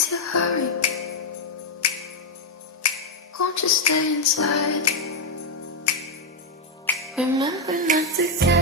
makes you hurry? Won't you stay inside? Remember not to get